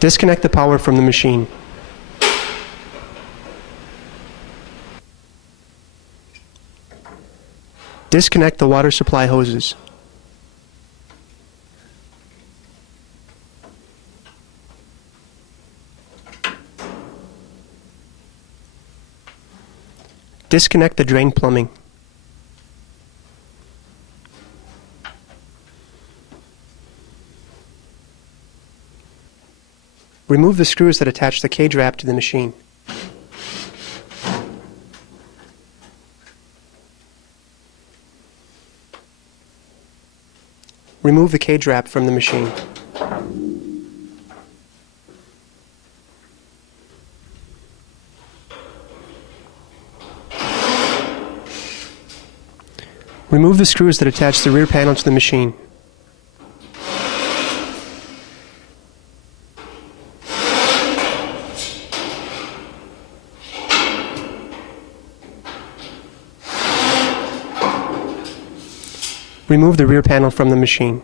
Disconnect the power from the machine. Disconnect the water supply hoses. Disconnect the drain plumbing. Remove the screws that attach the cage wrap to the machine. Remove the cage wrap from the machine. Remove the screws that attach the rear panel to the machine. Remove the rear panel from the machine.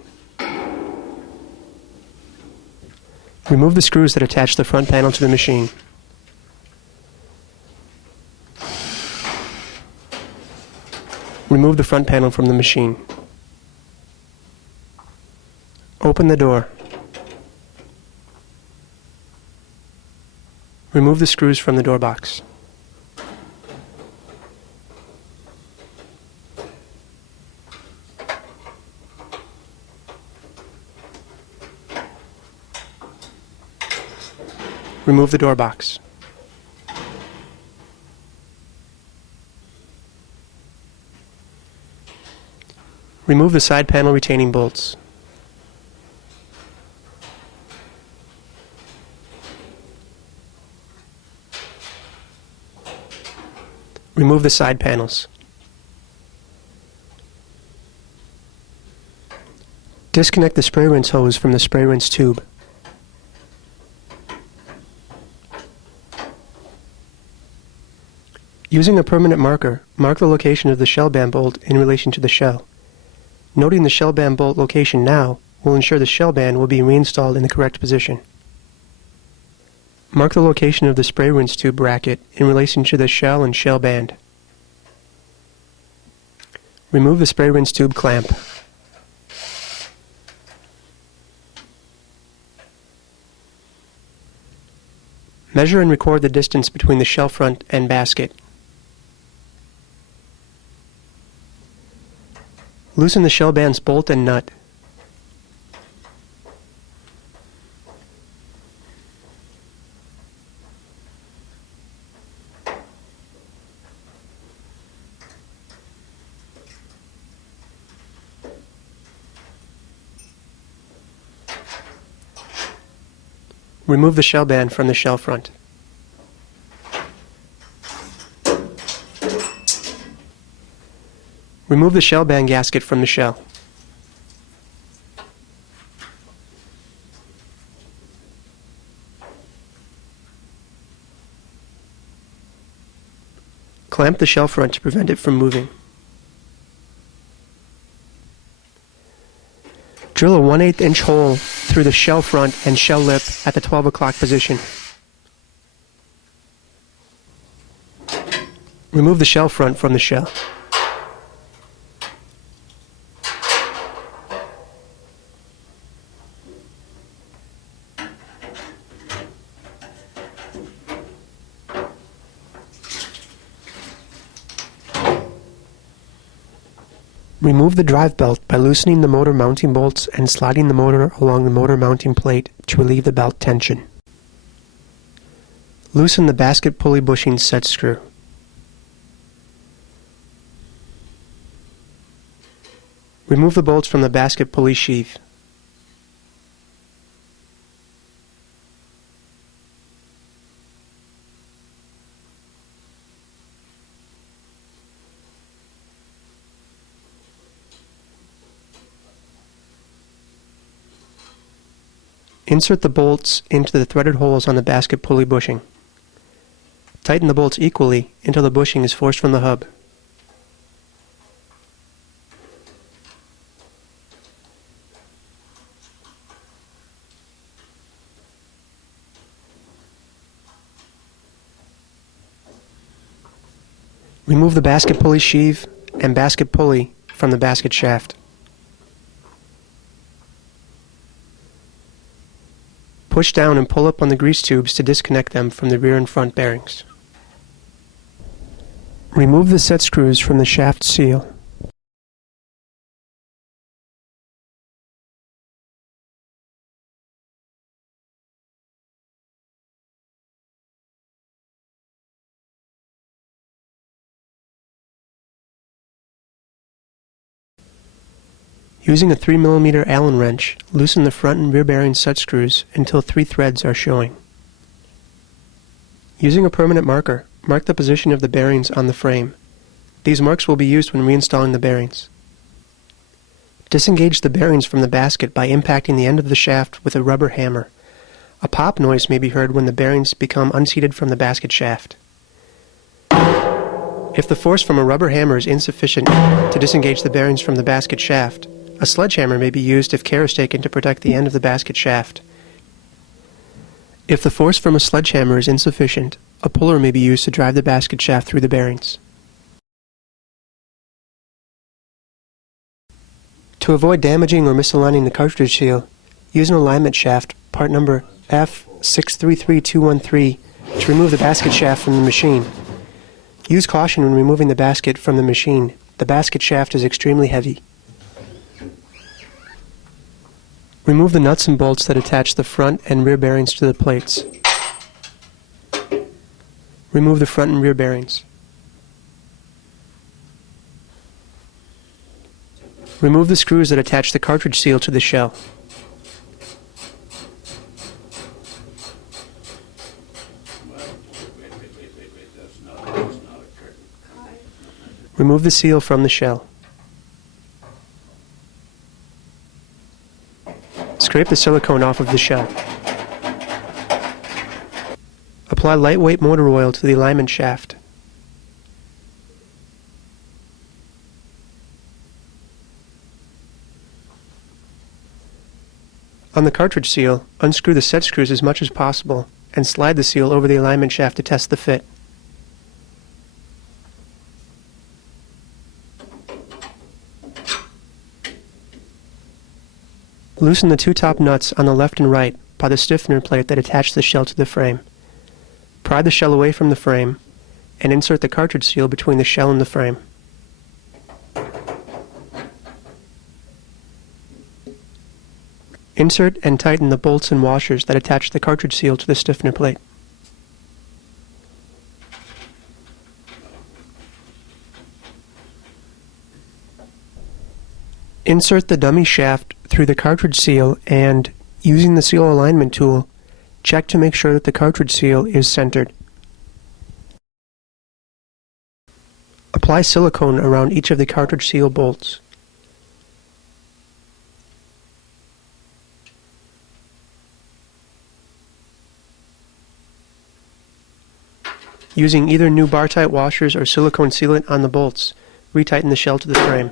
Remove the screws that attach the front panel to the machine. Remove the front panel from the machine. Open the door. Remove the screws from the door box. Remove the door box. Remove the side panel retaining bolts. Remove the side panels. Disconnect the spray rinse hose from the spray rinse tube. Using a permanent marker, mark the location of the shell band bolt in relation to the shell. Noting the shell band bolt location now will ensure the shell band will be reinstalled in the correct position. Mark the location of the spray rinse tube bracket in relation to the shell and shell band. Remove the spray rinse tube clamp. Measure and record the distance between the shell front and basket. Loosen the shell band's bolt and nut. Remove the shell band from the shell front. Remove the shell band gasket from the shell. Clamp the shell front to prevent it from moving. Drill a 1/8 inch hole through the shell front and shell lip at the 12 o'clock position. Remove the shell front from the shell. Remove the drive belt by loosening the motor mounting bolts and sliding the motor along the motor mounting plate to relieve the belt tension. Loosen the basket pulley bushing set screw. Remove the bolts from the basket pulley sheath. Insert the bolts into the threaded holes on the basket pulley bushing. Tighten the bolts equally until the bushing is forced from the hub. Remove the basket pulley sheave and basket pulley from the basket shaft. Push down and pull up on the grease tubes to disconnect them from the rear and front bearings. Remove the set screws from the shaft seal. Using a 3mm Allen wrench, loosen the front and rear bearing set screws until 3 threads are showing. Using a permanent marker, mark the position of the bearings on the frame. These marks will be used when reinstalling the bearings. Disengage the bearings from the basket by impacting the end of the shaft with a rubber hammer. A pop noise may be heard when the bearings become unseated from the basket shaft. If the force from a rubber hammer is insufficient to disengage the bearings from the basket shaft, a sledgehammer may be used if care is taken to protect the end of the basket shaft. If the force from a sledgehammer is insufficient, a puller may be used to drive the basket shaft through the bearings. To avoid damaging or misaligning the cartridge seal, use an alignment shaft, part number F633213, to remove the basket shaft from the machine. Use caution when removing the basket from the machine. The basket shaft is extremely heavy. Remove the nuts and bolts that attach the front and rear bearings to the plates. Remove the front and rear bearings. Remove the screws that attach the cartridge seal to the shell. Remove the seal from the shell. Scrape the silicone off of the shell. Apply lightweight motor oil to the alignment shaft. On the cartridge seal, unscrew the set screws as much as possible and slide the seal over the alignment shaft to test the fit. Loosen the 2 top nuts on the left and right by the stiffener plate that attach the shell to the frame. Pry the shell away from the frame and insert the cartridge seal between the shell and the frame. Insert and tighten the bolts and washers that attach the cartridge seal to the stiffener plate. Insert the dummy shaft through the cartridge seal and, using the seal alignment tool, check to make sure that the cartridge seal is centered. Apply silicone around each of the cartridge seal bolts. Using either new bar-tight washers or silicone sealant on the bolts, retighten the shell to the frame.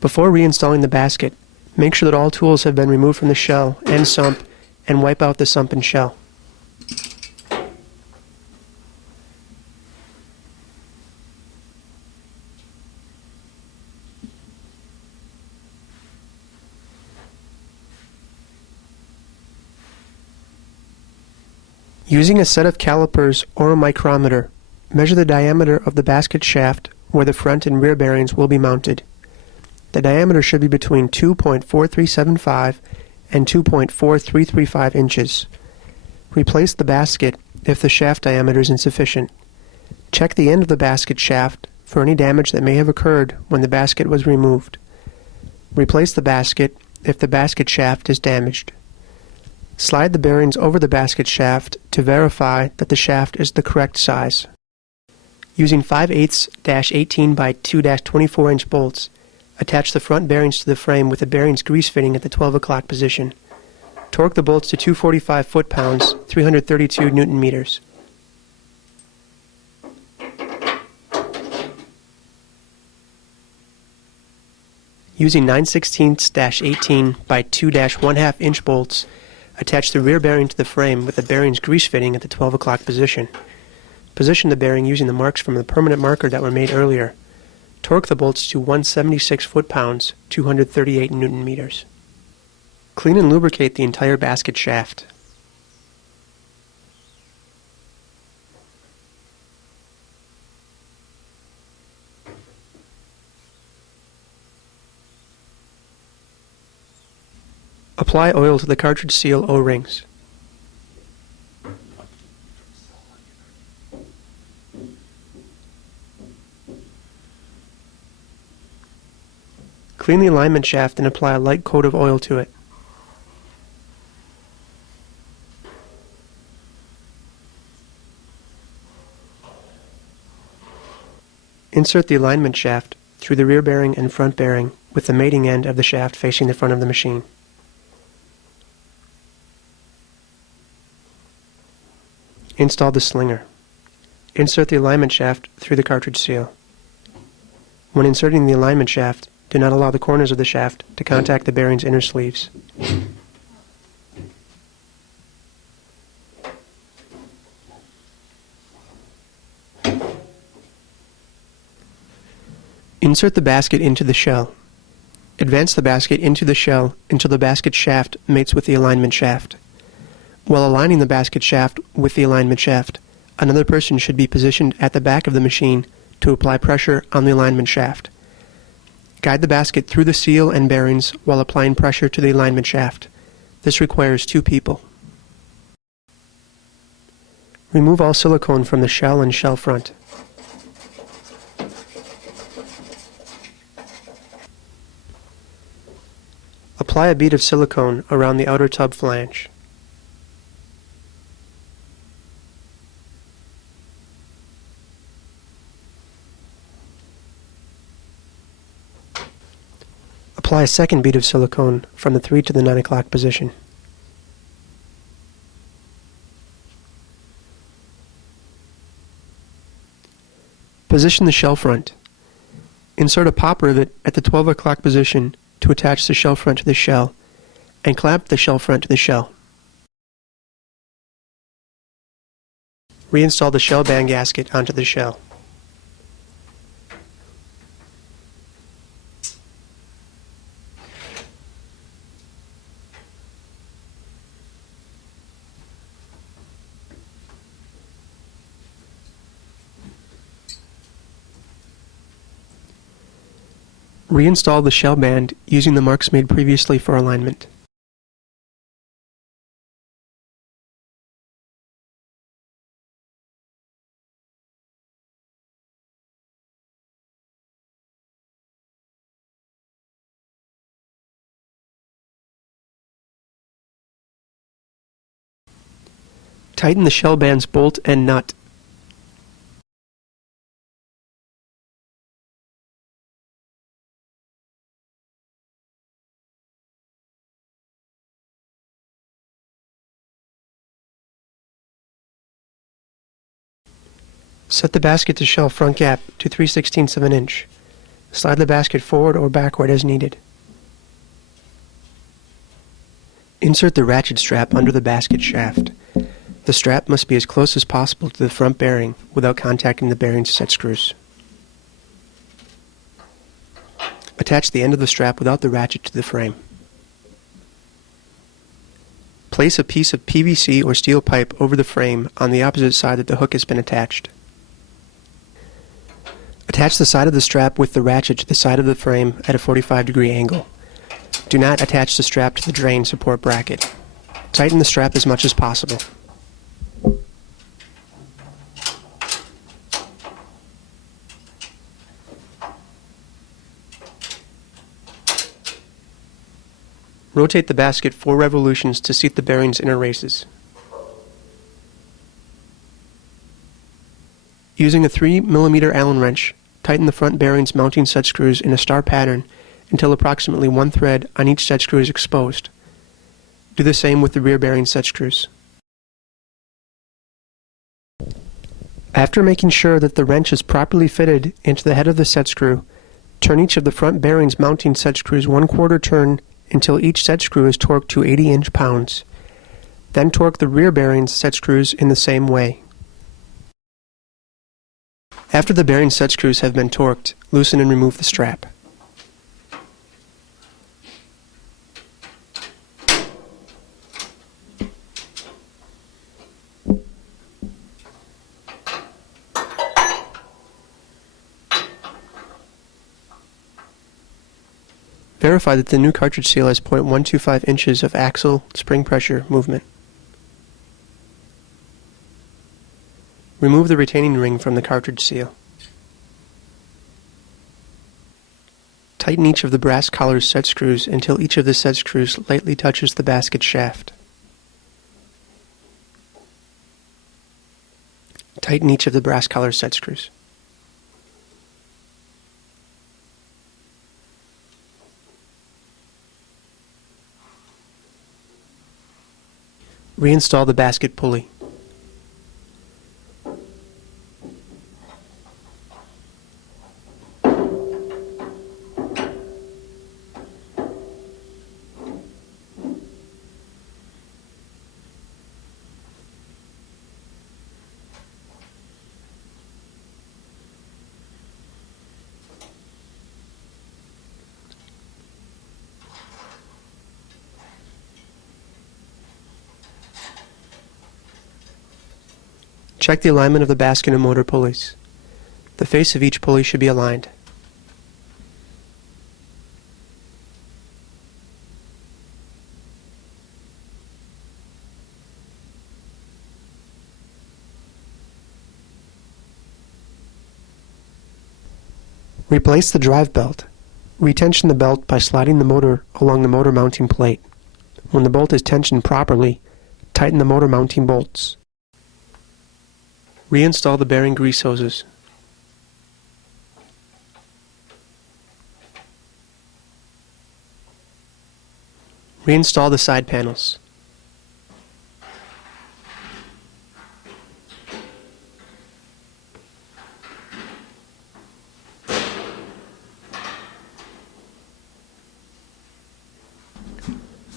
Before reinstalling the basket, make sure that all tools have been removed from the shell and sump and wipe out the sump and shell. Using a set of calipers or a micrometer, measure the diameter of the basket shaft where the front and rear bearings will be mounted. The diameter should be between 2.4375 and 2.4335 inches. Replace the basket if the shaft diameter is insufficient. Check the end of the basket shaft for any damage that may have occurred when the basket was removed. Replace the basket if the basket shaft is damaged. Slide the bearings over the basket shaft to verify that the shaft is the correct size. Using 5/8-18 by 2-24 inch bolts, attach the front bearings to the frame with the bearings grease fitting at the 12 o'clock position. Torque the bolts to 245 foot-pounds, 332 Newton meters. Using 9/16-18 by 2-1/2 inch bolts, attach the rear bearing to the frame with the bearing's grease fitting at the 12 o'clock position. Position the bearing using the marks from the permanent marker that were made earlier. Torque the bolts to 176 foot-pounds, 238 Newton meters. Clean and lubricate the entire basket shaft. Apply oil to the cartridge seal O-rings. Clean the alignment shaft and apply a light coat of oil to it. Insert the alignment shaft through the rear bearing and front bearing with the mating end of the shaft facing the front of the machine. Install the slinger. Insert the alignment shaft through the cartridge seal. When inserting the alignment shaft, do not allow the corners of the shaft to contact the bearing's inner sleeves. Insert the basket into the shell. Advance the basket into the shell until the basket shaft mates with the alignment shaft. While aligning the basket shaft with the alignment shaft, another person should be positioned at the back of the machine to apply pressure on the alignment shaft. Guide the basket through the seal and bearings while applying pressure to the alignment shaft. This requires 2 people. Remove all silicone from the shell and shell front. Apply a bead of silicone around the outer tub flange. Apply a second bead of silicone from the 3 to the 9 o'clock position. Position the shell front. Insert a pop rivet at the 12 o'clock position to attach the shell front to the shell, and clamp the shell front to the shell. Reinstall the shell band gasket onto the shell. Reinstall the shell band using the marks made previously for alignment. Tighten the shell band's bolt and nut. Set the basket to shell front gap to 3/16 of an inch. Slide the basket forward or backward as needed. Insert the ratchet strap under the basket shaft. The strap must be as close as possible to the front bearing without contacting the bearing's set screws. Attach the end of the strap without the ratchet to the frame. Place a piece of PVC or steel pipe over the frame on the opposite side that the hook has been attached. Attach the side of the strap with the ratchet to the side of the frame at a 45-degree angle. Do not attach the strap to the drain support bracket. Tighten the strap as much as possible. Rotate the basket 4 revolutions to seat the bearing's inner races. Using a 3mm Allen wrench, tighten the front bearing's mounting set screws in a star pattern until approximately 1 thread on each set screw is exposed. Do the same with the rear bearing set screws. After making sure that the wrench is properly fitted into the head of the set screw, turn each of the front bearings mounting set screws 1/4 turn until each set screw is torqued to 80 inch-pounds. Then torque the rear bearings set screws in the same way. After the bearing set screws have been torqued, loosen and remove the strap. Verify that the new cartridge seal has 0.125 inches of axle spring pressure movement. Remove the retaining ring from the cartridge seal. Tighten each of the brass collar set screws until each of the set screws lightly touches the basket shaft. Tighten each of the brass collar set screws. Reinstall the basket pulley. Check the alignment of the basket and motor pulleys. The face of each pulley should be aligned. Replace the drive belt. Retension the belt by sliding the motor along the motor mounting plate. When the bolt is tensioned properly, tighten the motor mounting bolts. Reinstall the bearing grease hoses. Reinstall the side panels.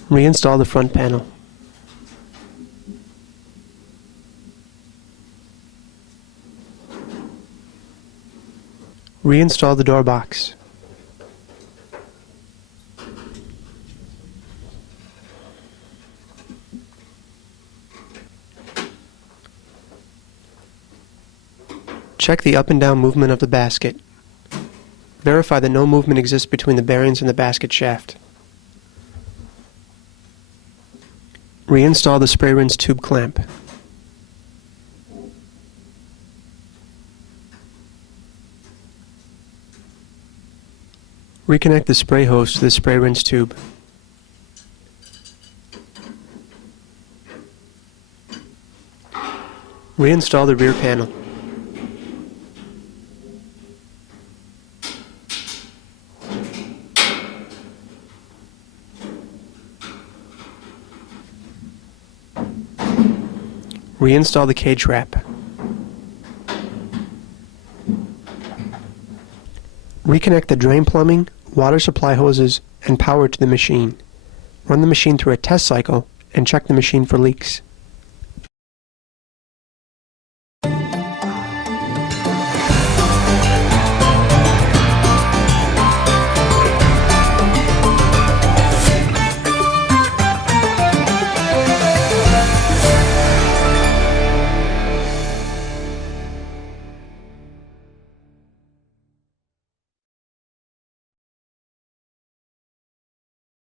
Reinstall the front panel. Reinstall the door box. Check the up and down movement of the basket. Verify that no movement exists between the bearings and the basket shaft. Reinstall the spray rinse tube clamp. Reconnect the spray hose to the spray rinse tube. Reinstall the rear panel. Reinstall the cage wrap. Reconnect the drain plumbing, water supply hoses, and power to the machine. Run the machine through a test cycle and check the machine for leaks.